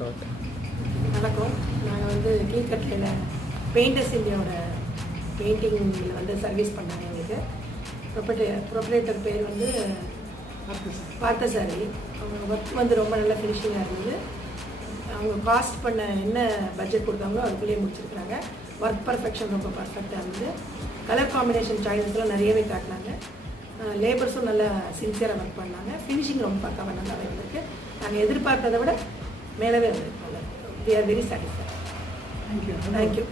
வணக்கம். நாங்கள் வந்து கீழ்கட்டையில் பெயிண்டர்ஸ் இந்தியாவோட பெயிண்டிங்கில் வந்து சர்வீஸ் பண்ணாங்க. எங்களுக்கு ப்ரொப்ரேட்டர் பேர் வந்து பார்த்தசாரி. அவங்க ஒர்க் வந்து ரொம்ப நல்ல ஃபினிஷிங்காக இருந்தது. அவங்க காஸ்ட் பண்ண என்ன பட்ஜெட் கொடுத்தாங்களோ அதுக்குள்ளேயே முடிச்சிருக்கிறாங்க. ஒர்க் பர்ஃபெக்ஷன் ரொம்ப பர்ஃபெக்டாக இருந்தது. கலர் காம்பினேஷன் சாய்ஸ்லாம் நிறையவே காட்டினாங்க. லேபர்ஸும் நல்லா சின்சியராக ஒர்க் பண்ணாங்க. ஃபினிஷிங் ரொம்ப பக்காவாக நல்லாவே இருந்திருக்கு. நாங்கள் எதிர்பார்த்ததை விட மேலவே இருந்திருக்கு. நல்லா we are very satisfied. Thank you. Thank you.